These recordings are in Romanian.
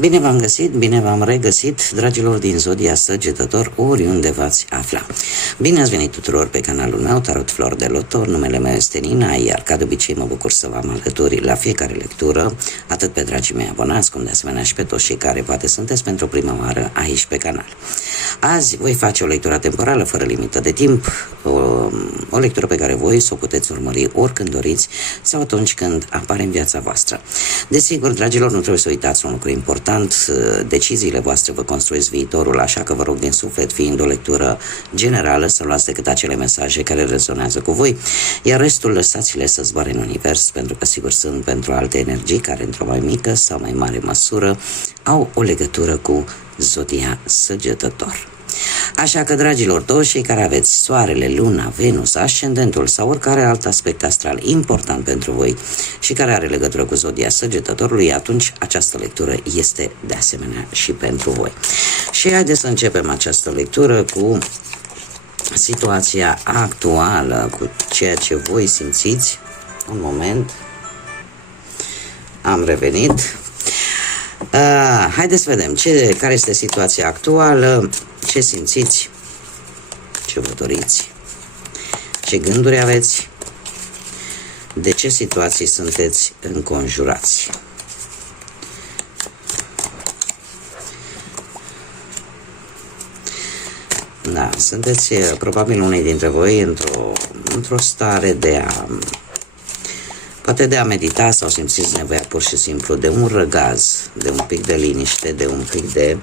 Bine v-am găsit, bine v-am regăsit, dragilor din Zodia Săgetător, oriunde v-ați afla. Bine ați venit tuturor pe canalul meu, Tarot Flor de Lotor, numele meu este Nina, iar ca de obicei mă bucur să vă am alături la fiecare lectură, atât pe dragii mei abonați, cum de asemenea și pe toți cei care poate sunteți pentru prima oară aici pe canal. Azi voi face o lectură temporală, fără limită de timp, o lectură pe care voi să o puteți urmări oricând doriți sau atunci când apare în viața voastră. Desigur, dragilor, nu trebuie să uitați un lucru important, deciziile voastre vă construiesc viitorul, așa că vă rog din suflet, fiind o lectură generală, să luați decât acele mesaje care rezonează cu voi, iar restul lăsați-le să zboare în univers, pentru că sigur sunt pentru alte energii care într-o mai mică sau mai mare măsură au o legătură cu Zodia Săgetător. Așa că, dragilor, toți cei care aveți Soarele, Luna, Venus, Ascendentul sau oricare alt aspect astral important pentru voi și care are legătură cu Zodia Săgetătorului, atunci această lectură este de asemenea și pentru voi. Și haideți să începem această lectură cu situația actuală, cu ceea ce voi simțiți. Un moment, am revenit. Haideți să vedem care este situația actuală, ce simțiți, ce vă doriți, ce gânduri aveți, de ce situații sunteți înconjurați. Da, sunteți probabil unii dintre voi într-o stare de a, poate de a medita sau simțiți nevoia pur și simplu de un răgaz, de un pic de liniște, de un pic de...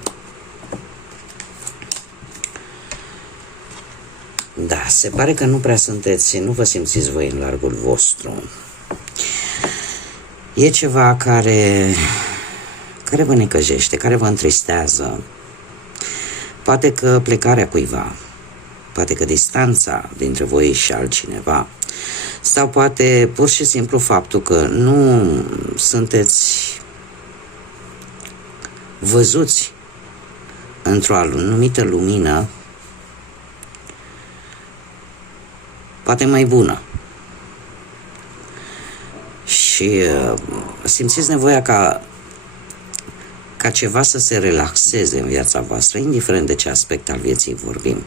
Da, se pare că nu prea sunteți, nu vă simțiți voi în largul vostru. E ceva care vă necăjește, care vă întristează. Poate că plecarea cuiva, poate că distanța dintre voi și altcineva, sau poate pur și simplu faptul că nu sunteți văzuți într-o anumită lumină, poate mai bună. Și simțiți nevoia ca ceva să se relaxeze în viața voastră, indiferent de ce aspect al vieții vorbim.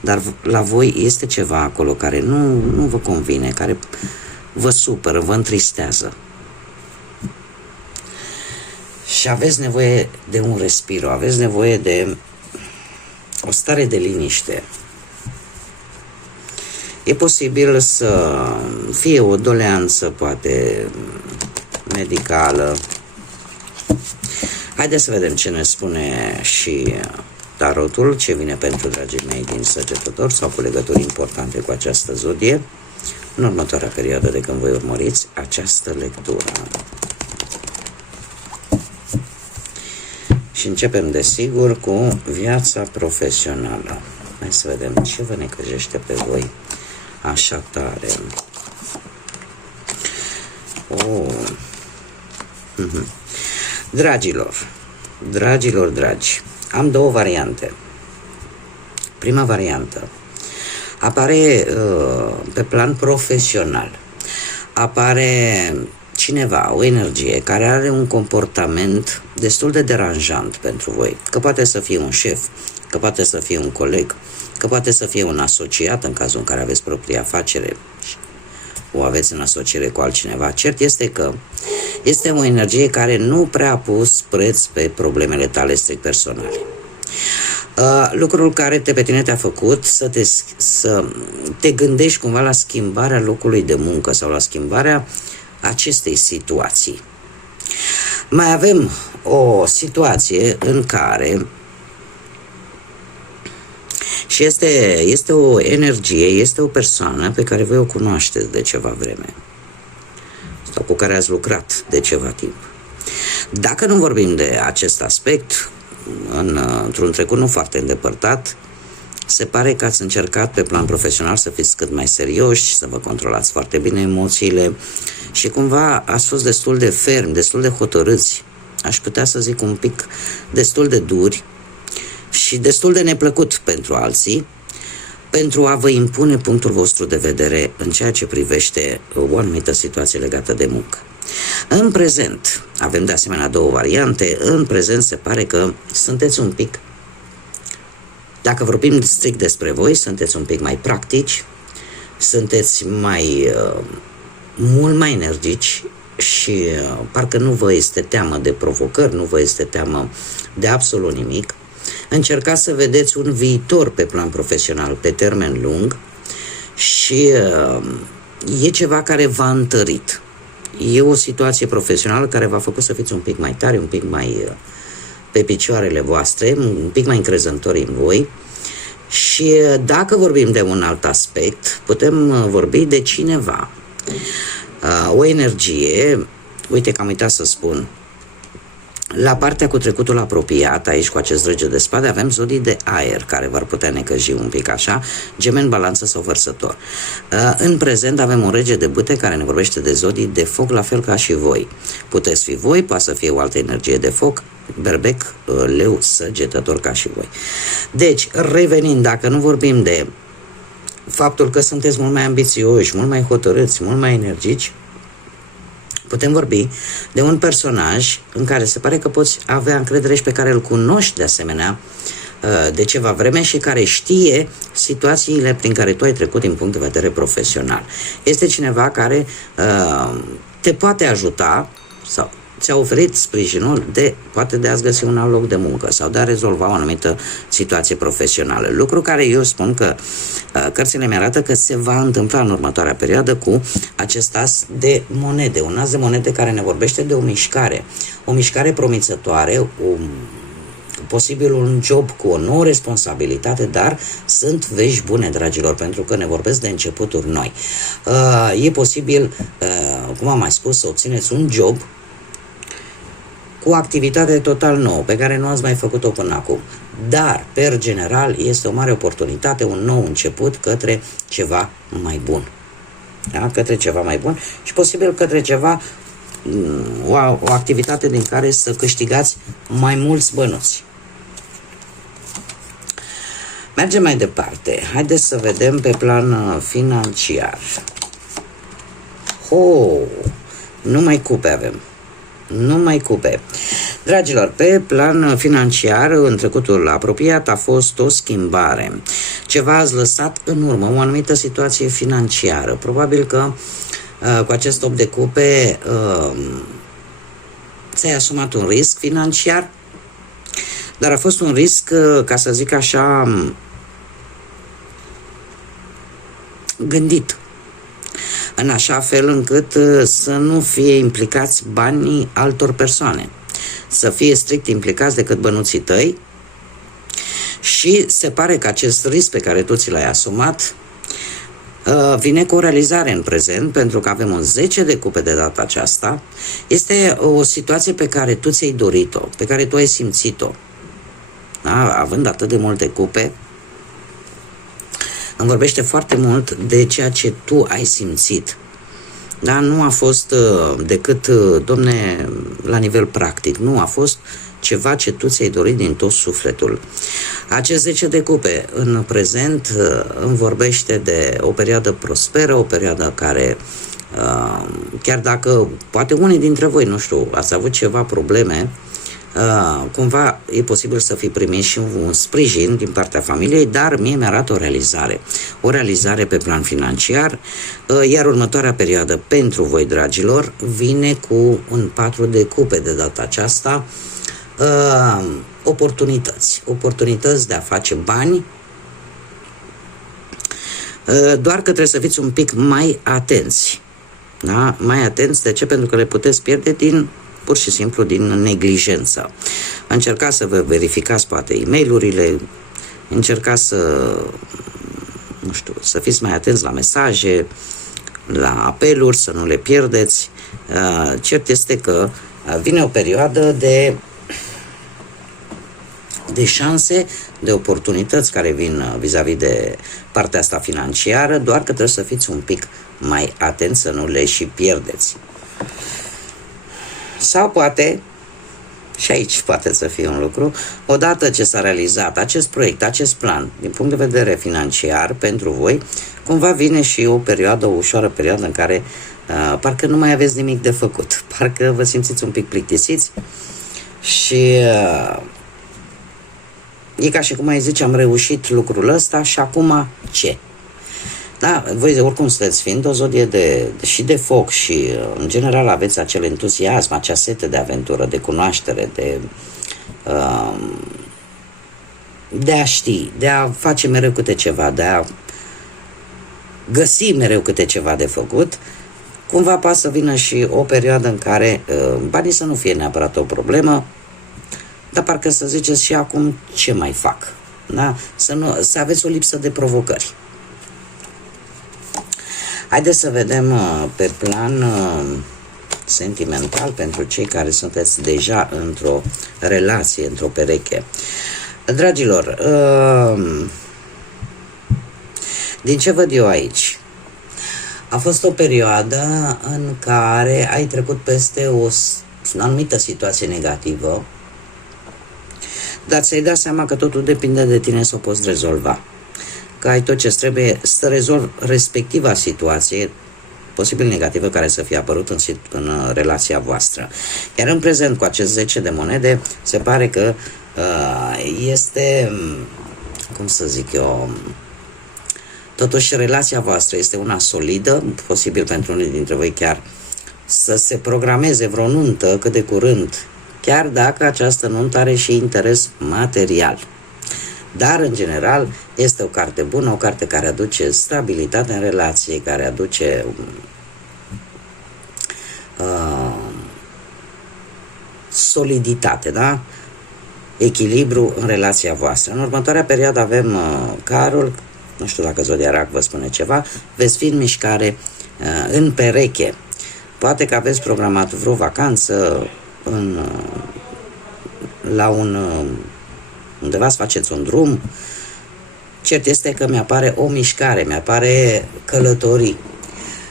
Dar la voi este ceva acolo care nu vă convine, care vă supără, vă întristează. Și aveți nevoie de un respiro, aveți nevoie de o stare de liniște. E posibil să fie o doleanță, poate, medicală. Haideți să vedem ce ne spune și tarotul, ce vine pentru dragii mei din Săgetător sau cu legături importante cu această zodie în următoarea perioadă de când voi urmăriți această lectură. Și începem, desigur, cu viața profesională. Hai să vedem ce vă necăjește pe voi așa tare. Dragilor dragi, am două variante. Prima variantă apare pe plan profesional. Apare cineva, o energie care are un comportament destul de deranjant pentru voi. Că poate să fie un șef, că poate să fie un coleg, că poate să fie un asociat în cazul în care aveți propria afacere o aveți în asociere cu altcineva. Cert este că este o energie care nu prea a pus preț pe problemele tale strict personale. Lucrul care pe tine te-a făcut să te gândești cumva la schimbarea locului de muncă sau la schimbarea acestei situații. Mai avem o situație în care și este o energie, este o persoană pe care voi o cunoașteți de ceva vreme sau cu care ați lucrat de ceva timp. Dacă nu vorbim de acest aspect, într-un trecut nu foarte îndepărtat, se pare că ați încercat pe plan profesional să fiți cât mai serioși, să vă controlați foarte bine emoțiile și cumva ați fost destul de fermi, destul de hotărâți, aș putea să zic un pic destul de duri și destul de neplăcut pentru alții, pentru a vă impune punctul vostru de vedere în ceea ce privește o anumită situație legată de muncă. În prezent, avem de asemenea două variante. În prezent se pare că sunteți un pic, dacă vorbim strict despre voi, sunteți un pic mai practici, sunteți mult mai energici și parcă nu vă este teamă de provocări, nu vă este teamă de absolut nimic. Încercați să vedeți un viitor pe plan profesional, pe termen lung, și e ceva care v-a întărit. E o situație profesională care v-a făcut să fiți un pic mai tari, un pic mai pe picioarele voastre, un pic mai încrezători în voi. Și dacă vorbim de un alt aspect, putem vorbi de cineva. O energie, uite că am uitat să spun, la partea cu trecutul apropiat, aici cu acest rege de spade, avem zodii de aer, care v-ar putea necăji un pic așa, Gemeni, Balanță sau Vărsător. În prezent avem un rege de bâte care ne vorbește de zodii de foc, la fel ca și voi. Puteți fi voi, poate să fie o altă energie de foc, Berbec, Leu, Săgetător ca și voi. Deci, revenind, dacă nu vorbim de faptul că sunteți mult mai ambițioși, mult mai hotărâți, mult mai energici, putem vorbi de un personaj în care se pare că poți avea încredere și pe care îl cunoști de asemenea de ceva vreme și care știe situațiile prin care tu ai trecut din punct de vedere profesional. Este cineva care te poate ajuta sau ți-a oferit sprijinul poate de a-ți găsi un alt loc de muncă sau de a rezolva o anumită situație profesională. Lucru care eu spun că cărțile mi-arată că se va întâmpla în următoarea perioadă cu acest as de monede. Un as de monede care ne vorbește de o mișcare promițătoare, posibil un job cu o nouă responsabilitate, dar sunt vești bune, dragilor, pentru că ne vorbesc de începuturi noi. E posibil, cum am mai spus, să obțineți un job cu o activitate total nouă, pe care nu ați mai făcut-o până acum. Dar, per general, este o mare oportunitate, un nou început către ceva mai bun. Da? Către ceva mai bun și posibil către ceva, o activitate din care să câștigați mai mulți bănuți. Mergem mai departe. Haideți să vedem pe plan financiar. Numai cupe avem. Numai cupe. Dragilor, pe plan financiar, în trecutul apropiat a fost o schimbare. Ceva ați lăsat în urmă, o anumită situație financiară. Probabil că cu acest 8 de cupe ți-ai asumat un risc financiar, dar a fost un risc, ca să zic așa, gândit, în așa fel încât să nu fie implicați banii altor persoane, să fie strict implicați decât bănuții tăi. Și se pare că acest risc pe care tu ți l-ai asumat vine cu o realizare în prezent, pentru că avem un 10 de cupe de data aceasta. Este o situație pe care tu ți-ai dorit-o, pe care tu ai simțit-o. Da? Având atât de multe cupe, îmi vorbește foarte mult de ceea ce tu ai simțit. Da? Nu a fost decât, domne, la nivel practic. Nu, a fost ceva ce tu ți-ai dorit din tot sufletul. Acest 10 de cupe în prezent îmi vorbește de o perioadă prosperă, o perioadă care, chiar dacă poate unii dintre voi, nu știu, ați avut ceva probleme, cumva e posibil să fi primit și un sprijin din partea familiei, dar mie mi-arată o realizare pe plan financiar, iar următoarea perioadă pentru voi, dragilor, vine cu un 4 de cupe de data aceasta, oportunități de a face bani, doar că trebuie să fiți un pic mai atenți. Da? Mai atenți, de ce? Pentru că le puteți pierde pur și simplu din neglijență. Încercați să vă verificați poate e-mail-urile, încercați să fiți mai atenți la mesaje, la apeluri, să nu le pierdeți. Cert este că vine o perioadă de șanse, de oportunități care vin vis-a-vis de partea asta financiară, doar că trebuie să fiți un pic mai atenți să nu le și pierdeți. Sau poate, și aici poate să fie un lucru, odată ce s-a realizat acest proiect, acest plan, din punct de vedere financiar pentru voi, cumva vine și o ușoară perioadă în care parcă nu mai aveți nimic de făcut, parcă vă simțiți un pic plictisiți și e ca și cum ai zice, am reușit lucrul ăsta și acum ce? Da, voi oricum sunteți fiind o zodie și de foc și în general aveți acel entuziasm, acea sete de aventură, de cunoaștere, de a ști, de a face mereu câte ceva, de a găsi mereu câte ceva de făcut. Cumva poate să vină și o perioadă în care banii să nu fie neapărat o problemă, dar parcă să ziceți și acum ce mai fac, da? Să aveți o lipsă de provocări. Haideți să vedem pe plan sentimental pentru cei care sunteți deja într-o relație, într-o pereche. Dragilor, din ce văd eu aici, a fost o perioadă în care ai trecut peste o anumită situație negativă, dar ți-ai dat seama că totul depinde de tine să o poți rezolva. Că ai tot ce trebuie să rezolvi respectiva situație, posibil negativă, care să fie apărut în relația voastră. Iar în prezent, cu acest 10 de monede, se pare că este, cum să zic eu, totuși relația voastră este una solidă, posibil pentru unii dintre voi chiar să se programeze vreo nuntă cât de curând, chiar dacă această nuntă are și interes material. Dar, în general, este o carte bună, o carte care aduce stabilitate în relație, care aduce soliditate, da? Echilibru în relația voastră. În următoarea perioadă avem Carul, nu știu dacă Zodia Rac vă spune ceva, veți fi în mișcare în pereche. Poate că aveți programat vreo vacanță la undeva să faceți un drum. Cert este că mi-apare o mișcare, mi-apare călătorii.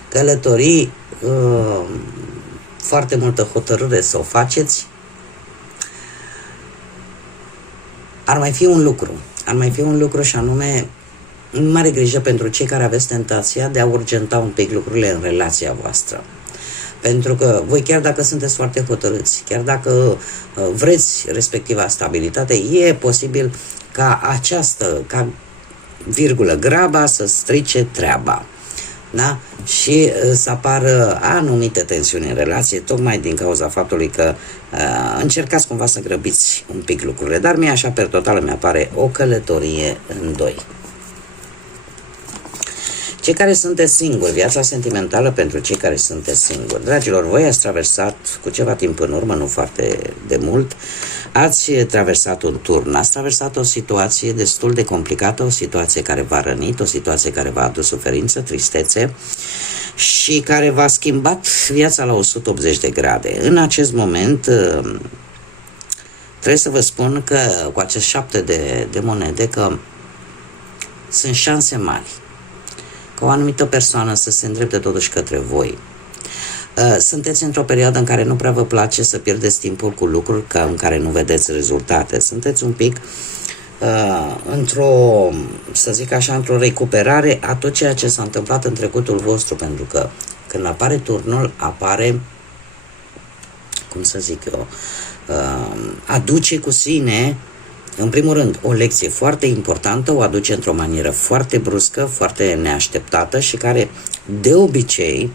Călătorii, foarte multă hotărâre să o faceți. Ar mai fi un lucru și anume, mare grijă pentru cei care aveți tentația de a urgenta un pic lucrurile în relația voastră. Pentru că voi, chiar dacă sunteți foarte hotărâți, chiar dacă vreți respectiva stabilitate, e posibil ca graba să strice treaba. Da? Și să apară anumite tensiuni în relație, tocmai din cauza faptului că încercați cumva să grăbiți un pic lucrurile. Dar mie așa, per total, mi-apare o călătorie în doi. Cei care sunteți singuri, viața sentimentală pentru cei care sunteți singuri. Dragilor, voi ați traversat cu ceva timp în urmă, nu foarte de mult, ați traversat un turn, ați traversat o situație destul de complicată, o situație care v-a rănit, o situație care v-a adus suferință, tristețe și care v-a schimbat viața la 180 de grade. În acest moment trebuie să vă spun că cu acest 7 de monede că sunt șanse mari ca o anumită persoană să se îndrepte totuși către voi. Sunteți într-o perioadă în care nu prea vă place să pierdeți timpul cu lucruri în care nu vedeți rezultate. Sunteți un pic într-o recuperare a tot ceea ce s-a întâmplat în trecutul vostru, pentru că când apare turnul, apare, aduce cu sine, în primul rând, o lecție foarte importantă, o aduce într-o manieră foarte bruscă, foarte neașteptată și care, de obicei,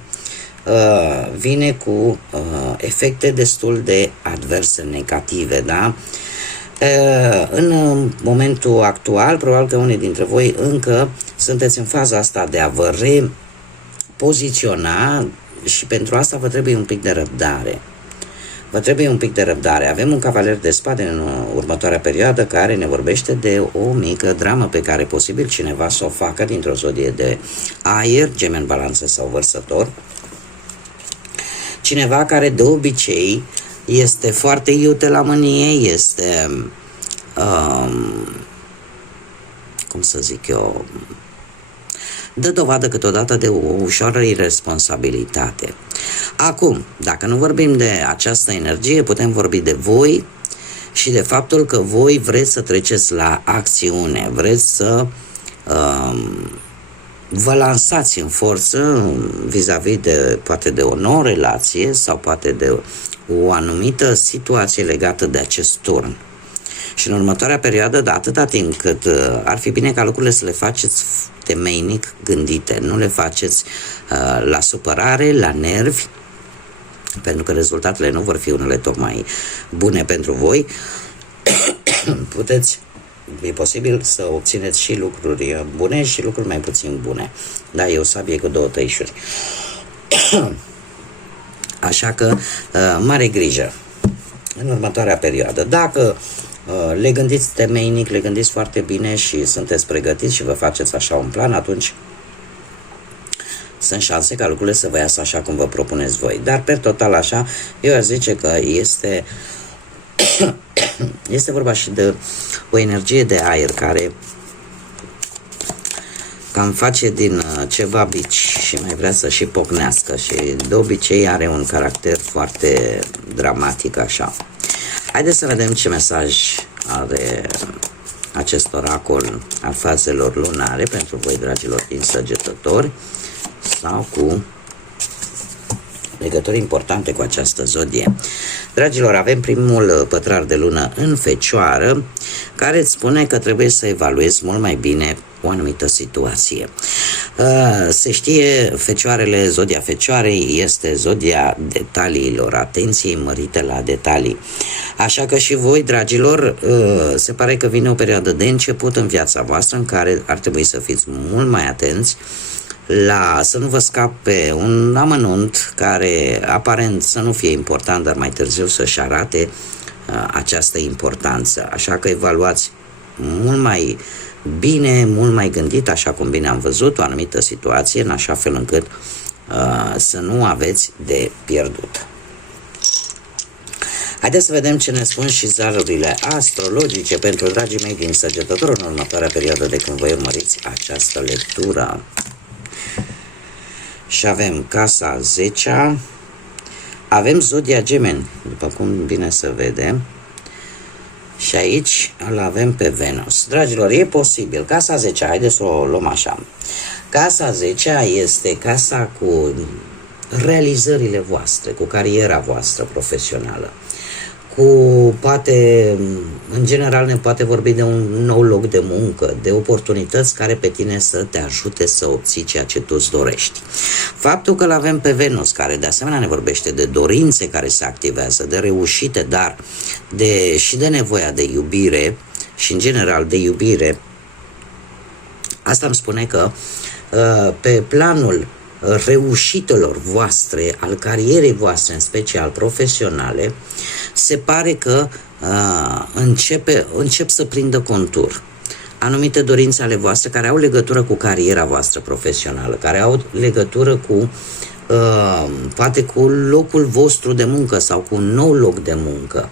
vine cu efecte destul de adverse, negative, da? În momentul actual, probabil că unii dintre voi încă sunteți în faza asta de a vă repoziționa și pentru asta vă trebuie un pic de răbdare. Avem un cavaler de spade în următoarea perioadă care ne vorbește de o mică dramă pe care posibil cineva să o facă dintr-o zodie de aer, Gemeni, Balanță sau Vărsător. Cineva care de obicei este foarte iute la mânie, este, dă dovadă câteodată de o ușoară irresponsabilitate. Acum, dacă nu vorbim de această energie, putem vorbi de voi și de faptul că voi vreți să treceți la acțiune, vreți să vă lansați în forță vis-a-vis de, poate de o nouă relație sau poate de o anumită situație legată de acest turn. Și în următoarea perioadă, de atâta timp cât ar fi bine ca lucrurile să le faceți temeinic gândite, nu le faceți la supărare, la nervi, pentru că rezultatele nu vor fi unele tocmai bune pentru voi, puteți, e posibil să obțineți și lucruri bune și lucruri mai puțin bune. Da, e o sabie cu două tăișuri. Așa că, mare grijă în următoarea perioadă. Dacă le gândiți temeinic, le gândiți foarte bine și sunteți pregătiți și vă faceți așa un plan, atunci sunt șanse ca lucrurile să vă iasă așa cum vă propuneți voi. Dar, per total, așa, eu aș zice că este vorba și de o energie de aer care cam face din ceva bici și mai vrea să și pocnească și de obicei are un caracter foarte dramatic așa. Haideți să vedem ce mesaj are acest oracol al fazelor lunare pentru voi, dragilor din Săgetători, sau cu legături importante cu această zodie. Dragilor, avem primul pătrar de lună în Fecioară, care îți spune că trebuie să evaluezi mult mai bine o anumită situație. Se știe, Fecioarele, zodia Fecioarei este zodia detaliilor, atenției mărite la detalii. Așa că și voi, dragilor, se pare că vine o perioadă de început în viața voastră în care ar trebui să fiți mult mai atenți la să nu vă scape un amănunt care aparent să nu fie important, dar mai târziu să-și arate această importanță. Așa că evaluați mult mai bine, mult mai gândit, așa cum bine am văzut, o anumită situație, în așa fel încât să nu aveți de pierdut. Haideți să vedem ce ne spun și zarurile astrologice pentru dragii mei din Săgetător în următoarea perioadă de când voi urmăriți această lectură. Și avem casa 10-a, avem zodia Gemeni, după cum bine se vede, și aici îl avem pe Venus. Dragilor, e posibil, casa 10-a, haideți să o luăm așa, casa 10-a este casa cu realizările voastre, cu cariera voastră profesională, cu, poate, în general ne poate vorbi de un nou loc de muncă, de oportunități care pe tine să te ajute să obții ceea ce tu îți dorești. Faptul că îl avem pe Venus, care de asemenea ne vorbește de dorințe care se activează, de reușite, dar și de nevoia de iubire și în general de iubire, asta îmi spune că pe planul reușitelor voastre, al carierei voastre, în special profesionale, se pare că încep să prindă contur anumite dorințe ale voastre care au legătură cu cariera voastră profesională, care au legătură cu poate cu locul vostru de muncă sau cu un nou loc de muncă.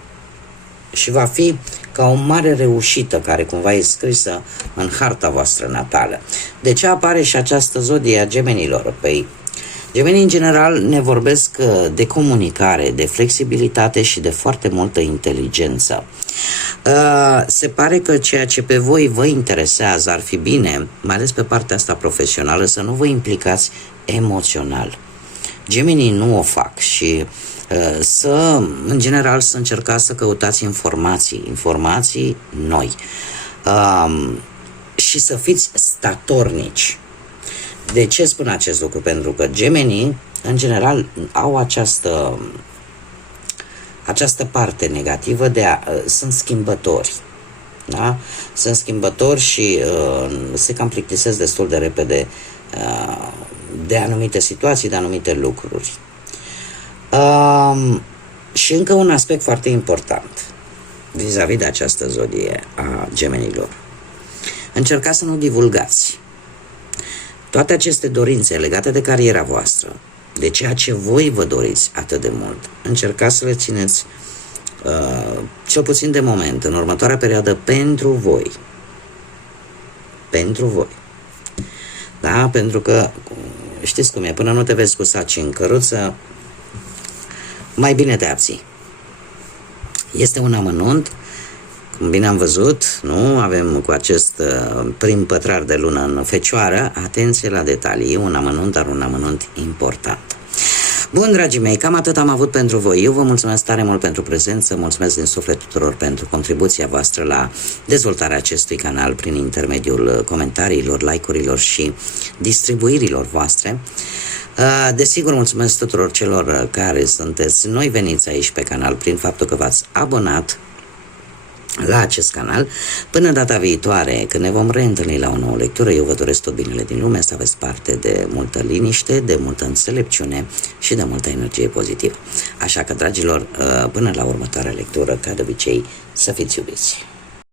Și va fi ca o mare reușită care cumva e scrisă în harta voastră natală. De ce apare și această zodie a Gemenilor? Păi, Gemenii în general ne vorbesc de comunicare, de flexibilitate și de foarte multă inteligență. Se pare că ceea ce pe voi vă interesează ar fi bine, mai ales pe partea asta profesională, să nu vă implicați emoțional. Gemenii nu o fac și în general, să încercați să căutați informații noi și să fiți statornici. De ce spun acest lucru? Pentru că gemenii, în general, au această parte negativă sunt schimbători. Da? Sunt schimbători și se cam plictisesc destul de repede de anumite situații, de anumite lucruri. Și încă un aspect foarte important vis-a-vis de această zodie a Gemenilor. Încercați să nu divulgați toate aceste dorințe legate de cariera voastră, de ceea ce voi vă doriți atât de mult. Încercați să le țineți cel puțin de moment, în următoarea perioadă, pentru voi. Pentru voi. Da? Pentru că știți cum e, până nu te vezi cu saci în căruță, mai bine te abții. Este un amănunt Cum bine am văzut, nu avem cu acest prim pătrar de lună în Fecioară, atenție la detalii, un amănunt, dar un amănunt important. Bun, dragii mei, cam atât am avut pentru voi. Eu vă mulțumesc tare mult pentru prezență, mulțumesc din suflet tuturor pentru contribuția voastră la dezvoltarea acestui canal prin intermediul comentariilor, like-urilor și distribuirilor voastre. Desigur, mulțumesc tuturor celor care sunteți noi veniți aici pe canal prin faptul că v-ați abonat la acest canal. Până data viitoare, când ne vom reîntâlni la o nouă lectură, eu vă doresc tot binele din lume, să aveți parte de multă liniște, de multă înțelepciune și de multă energie pozitivă. Așa că, dragilor, până la următoarea lectură, ca de obicei, să fiți iubiți!